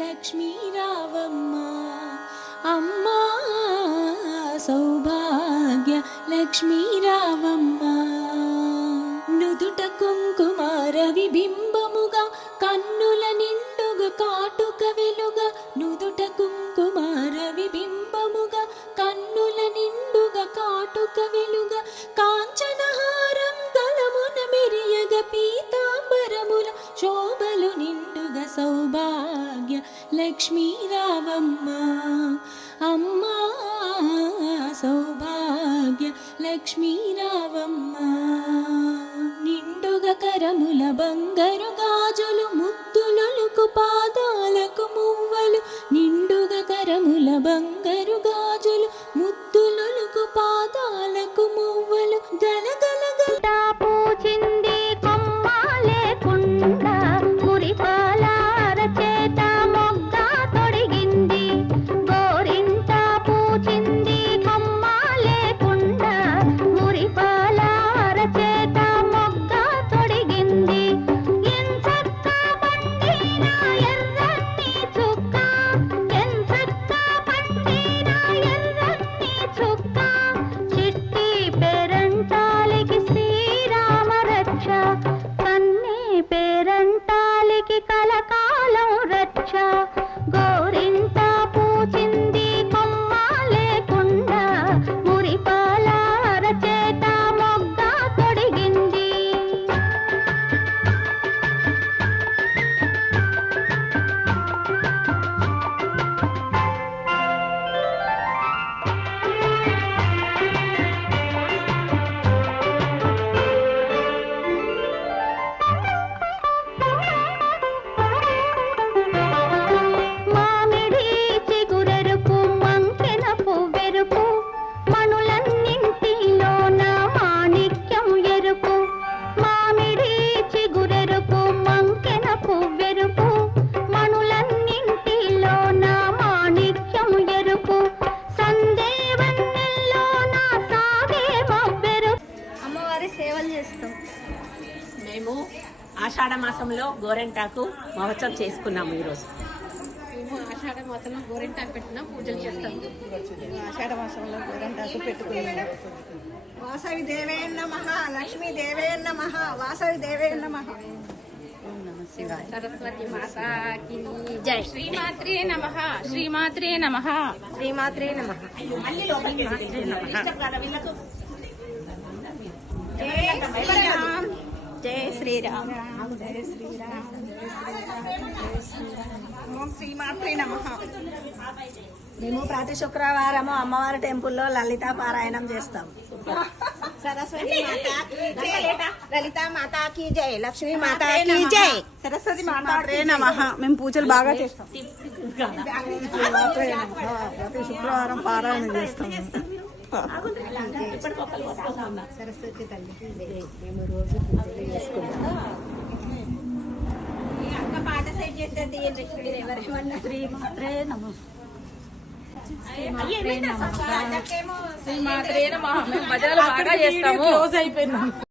లక్ష్మీ రావమ్మ అమ్మా సౌభాగ్య లక్ష్మీ రావమ్మ నుదుట కుంకుమార విబింబముగా కన్నుల నిండుగా కాటుక వెలుగా నుదుట కుంకుమార విబింబముగా కన్నుల నిండుగా కాటుక వెలుగా కాంచనహారం గలమున మెరియగ పీతాంబరముల శోభలు నిండుగా సౌభాగ్య లక్ష్మీ రావమ్మ అమ్మా సౌభాగ్య లక్ష్మీ రావమ్మ నిండుగా కరముల బంగారు గాజులు ముద్దులొలుకు పాదాలకు మువ్వలు నిండుగా కరముల బంగారు గాజులు ముద్దులొలుకు పాదాలకు మువ్వలు గలగల పూచింది కొమ్మాలేకుండా మురిపాలార చేత మొగ్గ తొడిగింది గోరింట పూచింది కొమ్మాలేకుండా మురిపాలార చేత మొగ్గ తొడిగింది ఎంచక్క పండిన ఎర్రని చుక్క ఎంచక్క పండిన ఎర్రని చుక్క చిట్టి పేరంటాలికి శ్రీరామ రక్ష కన్నీ పేరంటాలికి కలకాలం రక్ష గోరింట పూచింది కొమ్మ లేకుండా మురిపాలార చేత మొగ్గ తొడిగింది మామిడి చిగురెరుపు మంకెన పువ్వెరుపు మనులన్నింటిలోన మాణిక్యం ఎరుపు మామిడి చిగురెరుపు మంకెన పువ్వెరుపు మనులన్నింటిలోన మాణిక్యం ఎరుపు సందేవన్నెల్లోన సాగే మవ్వెరుపు అమ్మవారి సేవలు చేస్తాం. మేము ఆషాఢ మాసంలో గోరెంటాకు మహోత్సవం చేసుకున్నాము ఈరోజు. ఆషాఢ మాసంలో గోరింటాకు పెట్టిన పూజలు చేస్తాం. ఆషాఢ మాసంలో గోరంటాకు పెట్టుకున్నాము. వాసవి దేవే నమః, లక్ష్మీ దేవే నమః, వాసవి దేవే నమః. సరస్వతి మాతాకి జై. శ్రీమాత్రే నమః, శ్రీమాత్రే నమః, శ్రీమాత్రే నమః. మళ్ళీ లోపలికి వీళ్ళకు జై శ్రీరామ్, జై శ్రీరామ్, జై శ్రీరామ్. ఓం శ్రీమాత్రే నమః. మేము ప్రతి శుక్రవారము అమ్మవారి టెంపుల్లో లలితా పారాయణం చేస్తాం. సరస్వతి మాతా లలితా మాతాకి జై, లక్ష్మీ మాతాకి జై, సరస్వతి మాతాకి నమః. మేము పూజలు బాగా చేస్తాం. ప్రతి శుక్రవారం పారాయణం చేస్తాం. సరస్వతి తల్లికి మేము రోజు పూజలు చేసుకుంటాం. అక్క పాట సెట్ చేస్తుంది ఎవరేమన్నా. శ్రీమాత్రే నమః, శ్రీమాత్రే నమః. మేము భజనలు బాగా చేస్తాము.